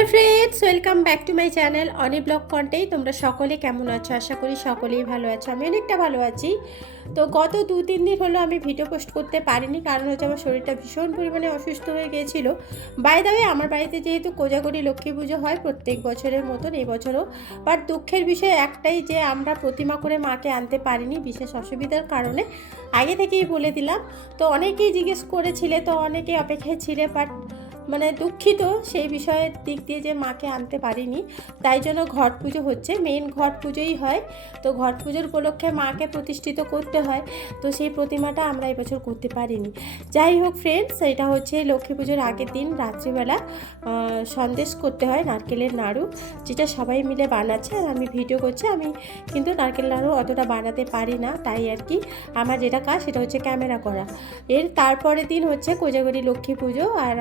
Hello friends, welcome back to my channel Ani blog কন্টেই। তোমরা সকলে কেমন আছো? আশা করি সকলেই ভালো আছো। আমি অনেকটা ভালো আছি। তো গত দু তিন দিন হলো আমি ভিডিও পোস্ট করতে পারিনি, কারণ হচ্ছে আমার শরীরটা ভীষণ পরিমাণে অসুস্থ হয়ে গিয়েছিল। বাই দাবে আমার বাড়িতে যেহেতু কোজাগরি লক্ষ্মী পুজো হয় প্রত্যেক বছরের মতন, এই বছরও। বাট দুঃখের বিষয় একটাই যে, আমরা প্রতিমা করে মাকে আনতে পারিনি বিশেষ অসুবিধার কারণে। আগে থেকেই বলে দিলাম। তো অনেকেই জিজ্ঞেস করেছিলে, তো অনেকেই অপেক্ষায় ছিলে বাট মানে দুঃখিত সেই বিষয়ের দিক দিয়ে যে মাকে আনতে পারিনি। তাই জন্য ঘট পুজো হচ্ছে। মেন ঘট পুজোই হয়। তো ঘট পুজোর উপলক্ষে মাকে প্রতিষ্ঠিত করতে হয়। তো সেই প্রতিমাটা আমরা এবছর করতে পারিনি। যাই হোক ফ্রেন্ডস এটা হচ্ছে লক্ষ্মী পুজোর আগের দিন রাত্রিবেলা সন্দেশ করতে হয় নারকেলের নাড়ু, যেটা সবাই মিলে বানাচ্ছে। আর আমি ভিডিও করছি, আমি কিন্তু নারকেল নাড়ু অতটা বানাতে পারি না, তাই আর কি। আমার যেটা কাজ সেটা হচ্ছে ক্যামেরা করা। এর তারপরের দিন হচ্ছে কোজাগরি লক্ষ্মী পুজো। আর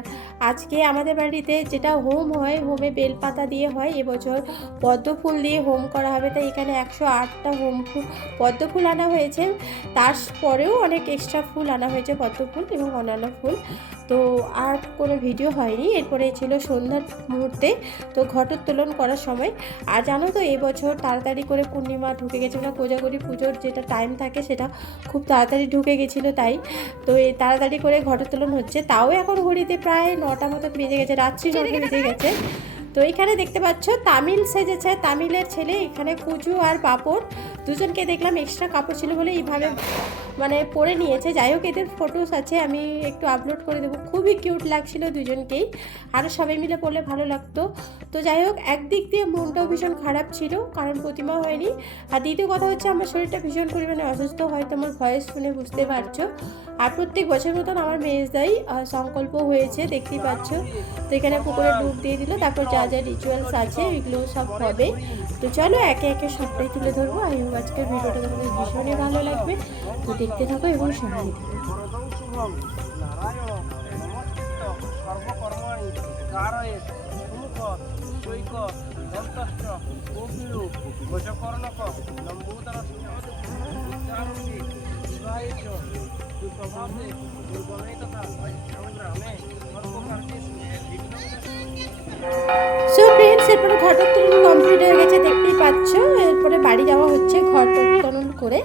আজকে আমাদের বাড়িতে যেটা হোম হয়, হোমে বেলপাতা দিয়ে হয়, এবছর পদ্ম ফুল দিয়ে হোম করা হবে। তাই এখানে একশো আটটা হোম ফুল, পদ্ম ফুল আনা হয়েছে। তারপরেও অনেক এক্সট্রা ফুল আনা হয়েছে, পদ্ম ফুল এবং অন্যান্য ফুল। তো আর কোনো ভিডিও হয়নি। এরপরে ছিল সন্ধ্যার মুহূর্তে। তো ঘটোত্তোলন করার সময়। আর জানো তো এবছর তাড়াতাড়ি করে পূর্ণিমা ঢুকে গেছে না কোজাগরি পুজোর যেটা টাইম থাকে সেটা খুব তাড়াতাড়ি ঢুকে গেছিল তাই। তো এই তাড়াতাড়ি করে ঘটোত্তোলন হচ্ছে। তাও এখন ঘড়িতে প্রায় নটা মতো বেজে গেছে, রাত্রি নটা বেজে গেছে। তো এখানে দেখতে পাচ্ছ, তামিল সেজেছে। তামিলের ছেলে এখানে কুচু আর পাপড়। দুজনকে দেখলাম এক্সট্রা কাপড় ছিল বলে এইভাবে মানে পরে নিয়েছে। যাই হোক এদের ফটোস আছে আমি একটু আপলোড করে দেবো। খুবই কিউট লাগছিল দুজনকেই। আরও সবাই মিলে পড়লে ভালো লাগতো। তো যাই হোক একদিক দিয়ে মনটাও ভীষণ খারাপ ছিল কারণ প্রতিমা হয়নি। আর দ্বিতীয় কথা হচ্ছে আমার শরীরটা ভীষণ পরিমাণে অসুস্থ হয়তো আমার ভয়েস শুনে বুঝতে পারছ। আর প্রত্যেক বছর মতন আমার মেজদাই আহ, সংকল্প হয়েছে দেখতেই পাচ্ছ। তো এখানে পুকুরে ডুব দিয়ে দিল তারপর যা যা রিচুয়ালস আছে ওইগুলো সব হবে। তো চলো একে একে সবটাই তুলে ধরবো হোপ আজকের ভিডিওটা তোমাদের ভীষণই ভালো লাগবে। তো দেখতে থাকো এবং সঙ্গে থাকো। ফ্রেন্ডস এরপরে ঘটোত্তোলন কমপ্লিট হয়ে গেছে। এরপরে বাড়ি যাওয়া হচ্ছে ঘর ঘটোত্তোলন করে।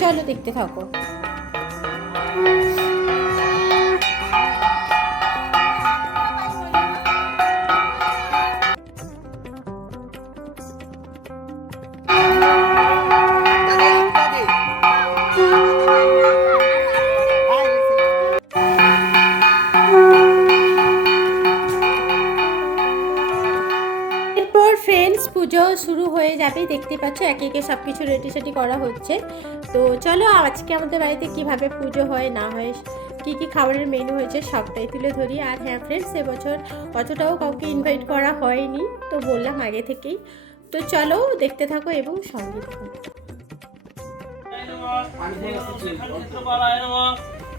চলো দেখতে থাকো। যাবে দেখতে পাচ্ছ, একে একে সব কিছু রেডি করা হচ্ছে। তো চলো আজকে আমাদের বাড়িতে কীভাবে পুজো হয়, না হয়, কি কি খাবারের মেনু হয়েছে সবটাই তুলে ধরি। আর হ্যাঁ ফ্রেন্ডস এবছর অতটাও কাউকে ইনভাইট করা হয়নি, তো বললাম আগে থেকেই। তো চলো দেখতে থাকো এবং সঙ্গে থাকো।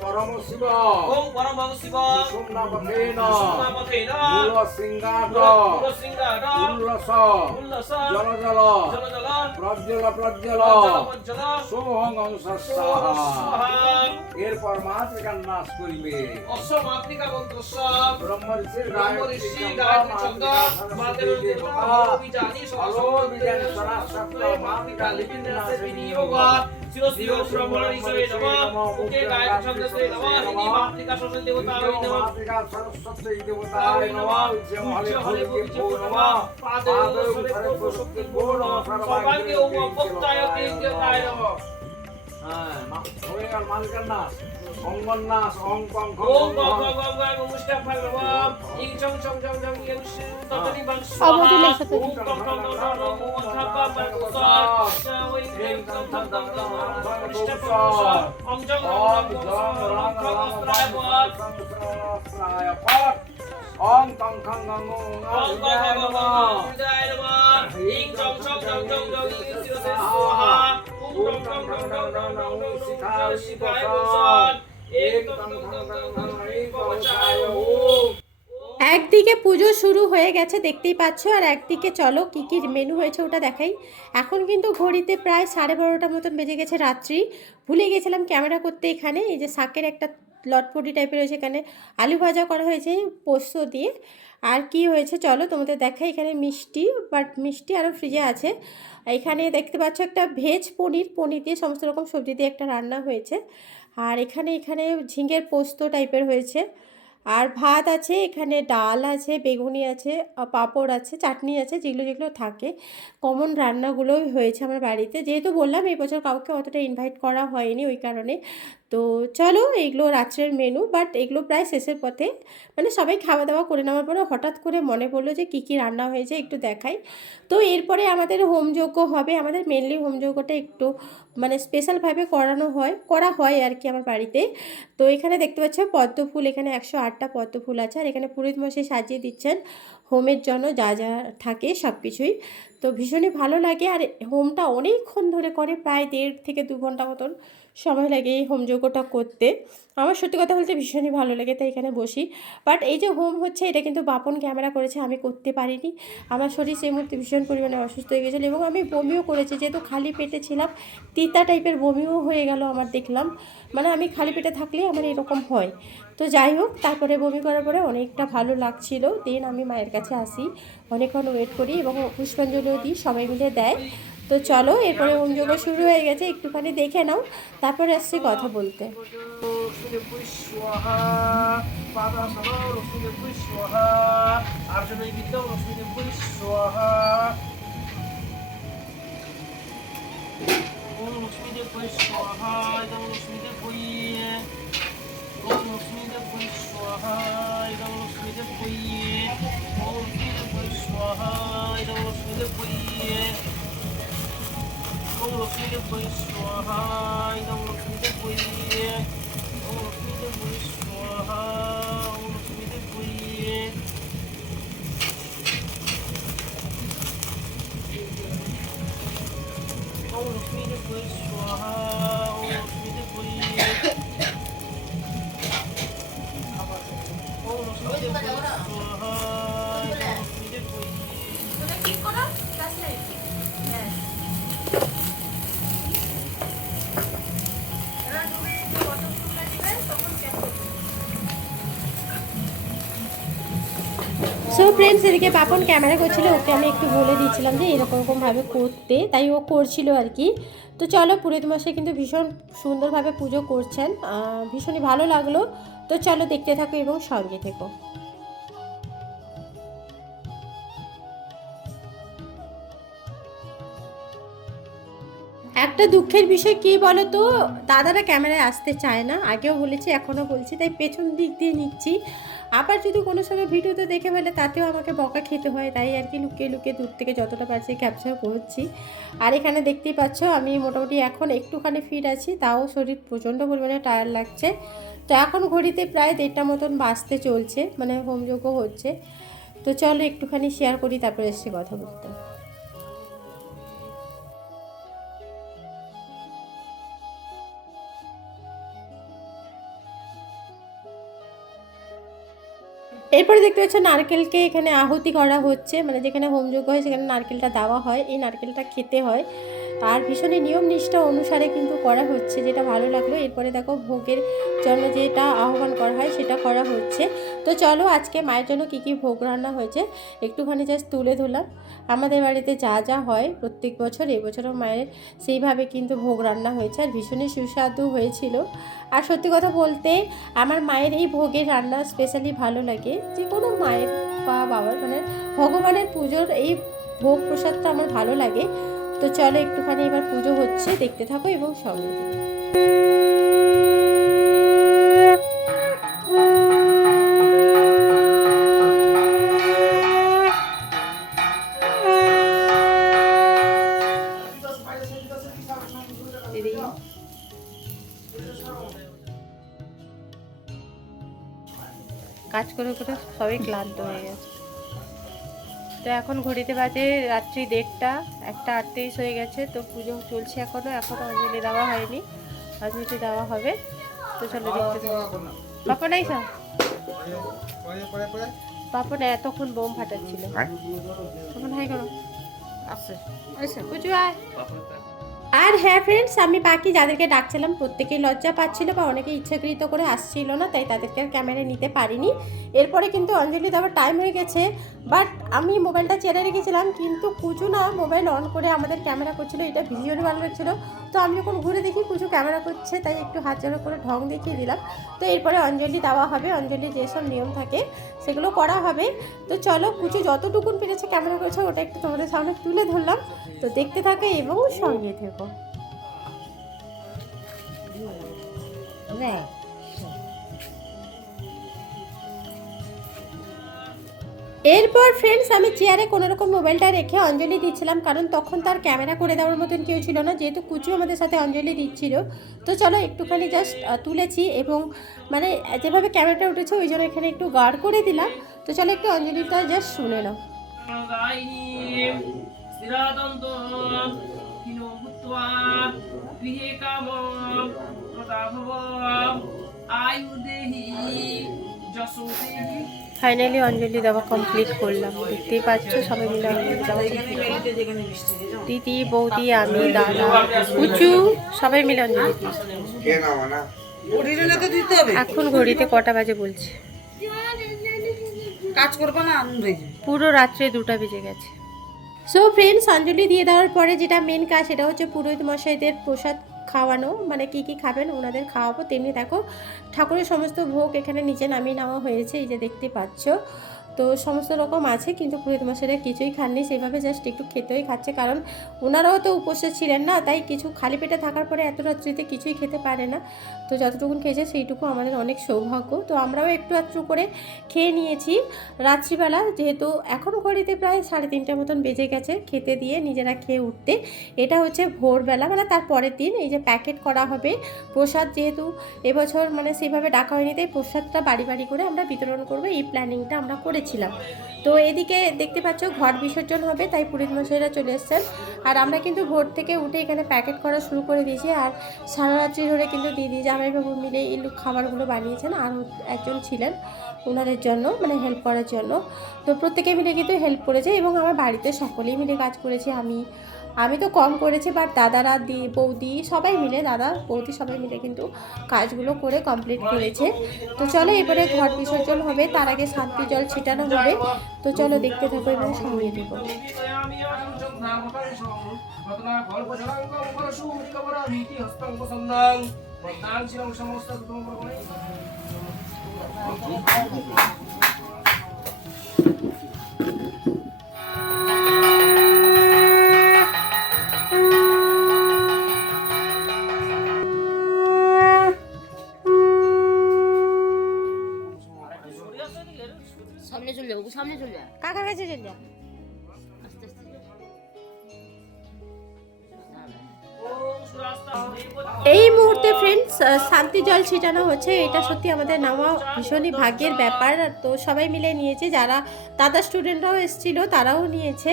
পরম শিব ওম পরম শিব জল জল প্রজ্জ্বল প্রজ্জ্বল সোহং এরপর মাতৃকার নাশ করিবে বন্ধুসব ব্রহ্ম ঋষির ব্রহ্ম ঋষি গায়ত্রী চন্দ্র সরাসত্য মাতৃকা সরস্বতী নম হ্যাঁ মালিকার নাশ অঙ্গন নাশ অং কং অং কং খং গং ওম গং গং গং ইং চং চং চং চং চং ইং শিরসে সোহা ওম গং গং গং গং গং গং শিখায় শিখায় ভূষণ একদিকে পুজো শুরু হয়ে গেছে, দেখতেই পাচ্ছ, আর একদিকে চলো কী কী মেনু হয়েছে ওটা দেখাই। এখন কিন্তু ঘড়িতে প্রায় সাড়ে বারোটা মতন বেজে গেছে রাত্রি। ভুলে গেছিলাম ক্যামেরা করতে এখানে, এই যে শাকের একটা লটপটি টাইপের রয়েছে এখানে, আলু ভাজা করা হয়েছে পোস্ত দিয়ে। আর কি হয়েছে চলো তোমাদের দেখাই, এখানে মিষ্টি বাট মিষ্টি আরও ফ্রিজে আছে। এখানে দেখতে পাচ্ছ একটা ভেজ পনির পনির দিয়ে সমস্ত রকম সবজি দিয়ে একটা রান্না হয়েছে। আর এখানে এখানে ঝিঙের পোস্ত টাইপের হয়েছে। আর ভাত আছে, এখানে ডাল আছে, বেগুনি আছে পাপড় আছে, চাটনি আছে, যেগুলো যেগুলো থাকে। কমন রান্নাগুলোই হয়েছে আমার বাড়িতে। যেহেতু বললাম, এই বছর কাউকে অতটা ইনভাইট করা হয়নি ওই কারণে। তো চলো এগুলো রাত্রের মেনু বাট এগুলো প্রায় শেষের পথে। মানে সবাই খাওয়া দাওয়া করে নেওয়ার পরে হঠাৎ করে মনে পড়ল যে কী কী রান্না হয়েছে একটু দেখাই। তো এরপরে আমাদের হোমযজ্ঞ হবে, আমাদের মেনলি হোমযজ্ঞটা একটু মানে স্পেশালভাবে করানো হয়, করা হয় আর কি আমার বাড়িতে। তো এখানে দেখতে পাচ্ছ পদ্ম ফুল, এখানে একশো আটটা পদ্ম ফুল আছে, আর এখানে পুরোহিত মশাই সাজিয়ে দিচ্ছেন। হোমের জন্য যা যা থাকে সব কিছুই তো ভীষণই ভালো লাগে আর হোমটা অনেকক্ষণ ধরে করে, প্রায় দেড় থেকে দু ঘণ্টা মতন সময় লাগে এই হোমযজ্ঞটা করতে। আমার সত্যি কথা বলতে ভীষণই ভালো লাগে, তাই এখানে বসি। বাট এই যে হোম হচ্ছে, এটা কিন্তু বাপন ক্যামেরা করেছে, আমি করতে পারিনি। আমার শরীর সেই মুহূর্তে ভীষণ পরিমাণে অসুস্থ হয়ে গেছিল এবং আমি বমিও করেছি, যেহেতু খালি পেটে ছিলাম, তিতা টাইপের বমিও হয়ে গেল আমার দেখলাম। মানে আমি খালি পেটে থাকলেই আমার এরকম হয়। তো যাই হোক, তারপরে বমি করার পরে অনেকটা ভালো লাগছিল। দেন আমি মায়ের কাছে আসি। অনেকক্ষণ ওয়েট করি এবং পুষ্পাঞ্জলিও দিই, সবাই মিলে দেয়। তো চলো, এরপরে হোমযোগ শুরু হয়ে গেছে, একটুখানি দেখে নাও। তারপরে আসছি কথা বলতে। স্বাহা আর্জুন বিদ্যা লক্ষ্মীদেবী স্বাহা ওম লক্ষ্মীদেবী স্বাহা ইদং লক্ষ্মীদেবী ওম লক্ষ্মীদেবী স্বাহা ইদং লক্ষ্মীদেবী ওম লক্ষ্মীদেবী স্বাহা ইদং লক্ষ্মীদেবী ওম লক্ষ্মীদেবী স্বাহা ইদং লক্ষ্মীদেবী ওম লক্ষ্মীদেবী স্বাহা ওম লক্ষ্মীদেবী ওম লক্ষ্মীদেবী সো ফ্রেন্ডস এদিকে পাপন ক্যামেরা করছিল, ওকে আমি একটু বলে দিয়েছিলাম যে এরকম এরকমভাবে করতে, তাই ও করছিল আর কি। তো চলো, পুরোহিত মশাই কিন্তু ভীষণ সুন্দরভাবে পুজো করছেন ভীষণই ভালো লাগল। তো চলো, দেখতে থাকো এবং সঙ্গে থেকো। একটা দুঃখের বিষয় কি বলো তো দাদারা ক্যামেরায় আসতে চায় না, আগেও বলেছি, এখনও বলছি, তাই পেছন দিক দিয়ে নিচ্ছি। আবার যদি কোনো সময় ভিডিওতে দেখে ফেলে, তাতেও আমাকে বকা খেতে হয়। তাই আর কি লুকিয়ে লুকিয়ে দূর থেকে যতটা পারছি ক্যাপচার করছি আর এখানে দেখতেই পাচ্ছ, আমি মোটামুটি এখন একটুখানি ফিট আছি, তাও শরীর প্রচণ্ড পরিমাণে টায়ার লাগছে। তো এখন ঘড়িতে প্রায় দেড়টা মতন বাঁচতে চলছে মানে হোমযোগ্য হচ্ছে। তো চলো একটুখানি শেয়ার করি, তারপরে এসে কথা বলতে। এরপরে দেখতে পাচ্ছ নারকেলকে এখানে আহুতি করা হচ্ছে মানে যেখানে হোমযোগ্য হয় সেখানে নারকেলটা দেওয়া হয়। এই নারকেলটা খেতে হয়। আর ভীষণই নিয়ম নিষ্ঠা অনুসারে কিন্তু করা হচ্ছে, যেটা ভালো লাগল। এরপরে দেখো ভোগের জন্য যেটা আহ্বান করা হয়, সেটা করা হচ্ছে। তো চলো আজকে মায়ের জন্য কী কী ভোগ রান্না হয়েছে, একটুখানি জাস্ট তুলে ধরলাম। আমাদের বাড়িতে যা যা হয় প্রত্যেক বছর, এবছরও মায়ের সেইভাবে কিন্তু ভোগ রান্না হয়েছে আর ভীষণই সুস্বাদু হয়েছিল। আর সত্যি কথা বলতে, আমার মায়ের এই ভোগের রান্না স্পেশালি ভালো লাগে। যে কোনো মায়ের বা বাবার মানে ভগবানের পুজোর এই ভোগ প্রসাদটা আমার ভালো লাগে। তো চলো একটুখানি এবার পুজো হচ্ছে, দেখতে থাকো এবং সঙ্গে কাজ করে করে সবই ক্লান্ত হয়ে গেছে। তো এখন ঘড়িতে বাজে রাত্রি দেড়টা। একটা আটত্রিশ হয়ে গেছে তো পুজো চলছে এখনও এখনও অঞ্জলি দেওয়া হয়নি। অঞ্জলি দেওয়া হবে তো চলো দেখতে। পাপা নাই স্যার পাপন এতক্ষণ বোম ফাটাচ্ছিল। তখন হাই করো আসছে আচ্ছা কুচু আয়। আর হ্যাঁ ফ্রেন্ডস আমি বাকি যাদেরকে ডাকছিলাম প্রত্যেকেই লজ্জা পাচ্ছিল বা অনেকে ইচ্ছাকৃত করে আসছিল না তাই তাদেরকে আর ক্যামেরা নিতে পারিনি। এরপরে কিন্তু অঞ্জলি দেওয়ার টাইম হয়ে গেছে। বাট আমি মোবাইলটা চেড়ে রেখেছিলাম, কিন্তু কুচু না মোবাইল অন করে আমাদের ক্যামেরা করছিল, এটা ভীষণই ভালো লাগছিল। তো আমি যখন ঘুরে দেখি কুচু ক্যামেরা করছে, তাই একটু হাত জোড়ো করে ঢং দেখিয়ে দিলাম। তো এরপরে অঞ্জলি দেওয়া হবে, অঞ্জলির যেসব নিয়ম থাকে, সেগুলো করা হবে। তো চলো কুচু যতটুকুন পেরেছে ক্যামেরা করেছে, ওটা একটু তোমাদের সামনে তুলে ধরলাম। তো দেখতে থাকে এবং সঙ্গে থেকো। এরপর ফ্রেন্ডস আমি চেয়ারে কোনো রকম মোবাইলটা রেখে অঞ্জলি দিচ্ছিলাম, কারণ তখন তার ক্যামেরা করে দেওয়ার মতন কেউ ছিল না, যেহেতু কুচু আমাদের সাথে অঞ্জলি দিচ্ছিল। তো চলো একটুখানি জাস্ট তুলেছি এবং মানে যেভাবে ক্যামেরাটা উঠেছে, ওই জন্য এখানে একটু গার্ড করে দিলাম। তো চলো একটু অঞ্জলিটা জাস্ট শুনে নাও। আয়ু দেহি যশো দেহি ফাইনালি অঞ্জলি দেওয়া কমপ্লিট করলাম। দেখতেই পাচ্ছ সবাই মিলে অঞ্জলি দেওয়া দিদি বৌদি আমি দাদা উঁচু সবাই মিলে অঞ্জলি এখন ঘড়িতে কটা বাজে বলছে। কাজ করবে না পুরো রাত্রে দুটা বেজে গেছে। সো ফ্রেন্ডস অঞ্জলি দিয়ে দেওয়ার পরে যেটা মেন কাজ সেটা হচ্ছে পুরোহিত মশাইদের প্রসাদ খাওয়ানো মানে কি কি খাবেন ওনাদের খাওয়াবো। তেমনি দেখো, ঠাকুরের সমস্ত ভোগ এখানে নিচে নামিয়ে নেওয়া হয়েছে, এই যে দেখতে পাচ্ছ। তো সমস্ত রকম আছে, কিন্তু পুরোহিত মশাইরা কিছুই খাননি। সেইভাবে জাস্ট একটু খেতেই খাচ্ছে, কারণ ওনারাও তো উপোসে ছিলেন না, তাই কিছু খালি পেটে থাকার পরে এত রাত্রিতে কিছুই খেতে পারে না। তো যতটুকুন খেয়েছে সেইটুকু আমাদের অনেক সৌভাগ্য। তো আমরাও একটু একটু করে খেয়ে নিয়েছি রাত্রিবেলা, যেহেতু এখন ঘড়িতে প্রায় সাড়ে তিনটার মতন বেজে গেছে খেতে দিয়ে নিজেরা খেয়ে উঠতে। এটা হচ্ছে ভোরবেলা মানে তার পরের দিন এই যে প্যাকেট করা হবে, প্রসাদ যেহেতু এবছর মানে সেভাবে ডাকা হয়নি, তাই প্রসাদটা বাড়ি বাড়ি করে আমরা বিতরণ করব। এই প্ল্যানিংটা আমরা করেছিলাম। তো এদিকে দেখতে পাচ্ছ ঘর বিসর্জন হবে, তাই পুরীত মশাইরা চলে এসছেন। আর আমরা কিন্তু ভোর থেকে উঠে এখানে প্যাকেট করা শুরু করে দিয়েছি। আর সারা রাত্রি ধরে কিন্তু দিদি, জামাইবাবু মিলে এই খাবারগুলো বানিয়েছেন। আর একজন ছিলেন ওনাদের জন্য মানে হেল্প করার জন্য। তো প্রত্যেকে মিলে কিন্তু হেল্প করেছে এবং আমার বাড়িতে সকলেই মিলে কাজ করেছি। আমি আমি তো কম করেছি বাট দাদারা, দি, বৌদি সবাই মিলে, দাদা, বৌদি সবাই মিলে কিন্তু কাজগুলো করে কমপ্লিট করেছে। তো চলো এবারে ঘট বিসর্জন হবে, তার আগে শান্তি জল ছিটানো হবে। তো চলো দেখতে থাকো এবং সঙ্গে দেবো এই মুহূর্তে ফ্রেন্ডস শান্তি জল ছিটানো হচ্ছে। এটা সত্যি আমাদের নেওয়া ভীষণই ভাগ্যের ব্যাপার। তো সবাই মিলে নিয়েছে। যারা দাদা স্টুডেন্টরাও এসেছিল, তারাও নিয়েছে।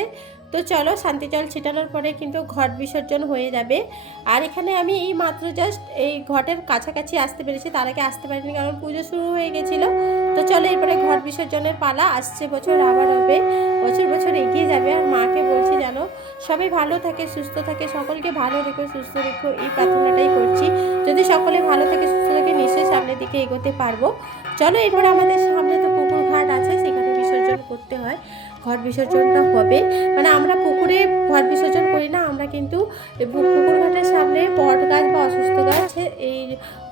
তো চলো শান্তি জল ছিটানোর পরে কিন্তু ঘট বিসর্জন হয়ে যাবে। আর এখানে আমি এই মাত্র জাস্ট এই ঘটের কাছাকাছি আসতে পেরেছি, তার আগে আসতে পারিনি কারণ পুজো শুরু হয়ে গেছিল। তো চলো এরপরে ঘট বিসর্জনের পালা, আসছে বছর আবার হবে। বছর বছর এগিয়ে যাবে আর মাকে বলছি জানো, সবাই ভালো থাকে, সুস্থ থাকে, সকলকে ভালো রেখো, সুস্থ রেখো, এই প্রার্থনাটাই করছি। যদি সকলে ভালো থাকে, সুস্থ থাকে, নিশ্চয়ই সামনের দিকে এগোতে পারব। চলো এরপরে আমাদের সামনে তো পুকুর ঘাট আছে, সেখানে বিসর্জন করতে হয়। ঘর বিসর্জনটা হবে। মানে আমরা পুকুরে ঘর বিসর্জন করি না, আমরা কিন্তু পুকুর ঘাটের সামনে পট গাছ বা অসুস্থ গাছ, এই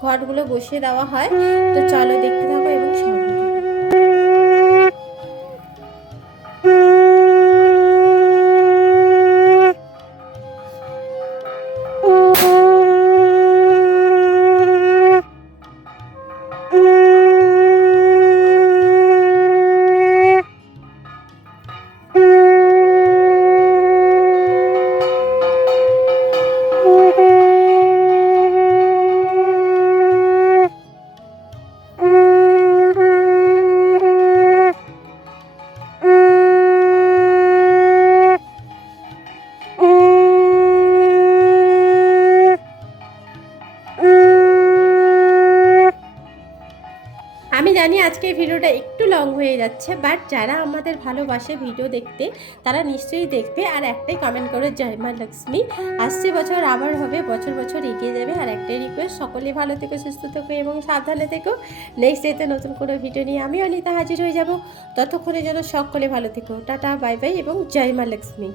ঘটগুলো বসিয়ে দেওয়া হয়। তো চলো দেখতে থাকো এবং সঙ্গে জানি আজকে ভিডিওটা একটু লং হয়ে যাচ্ছে বাট যারা আমাদের ভালোবাসে ভিডিও দেখতে, তারা নিশ্চয়ই দেখবে আর একটাই কমেন্ট করে জয় মা লক্ষ্মী, আসছে বছর, আবার হবে, বছর বছর এগিয়ে যাবে। আর একটাই রিকোয়েস্ট সকলে ভালো থেকো, সুস্থ থেকো এবং সাবধানে থেকো। নেক্সট ডেতে নতুন কোনো ভিডিও নিয়ে আমি অনিতা হাজির হয়ে যাব। ততক্ষণে যেন সকলে ভালো থেকো। টাটা বাই বাই এবং জয় মা লক্ষ্মী।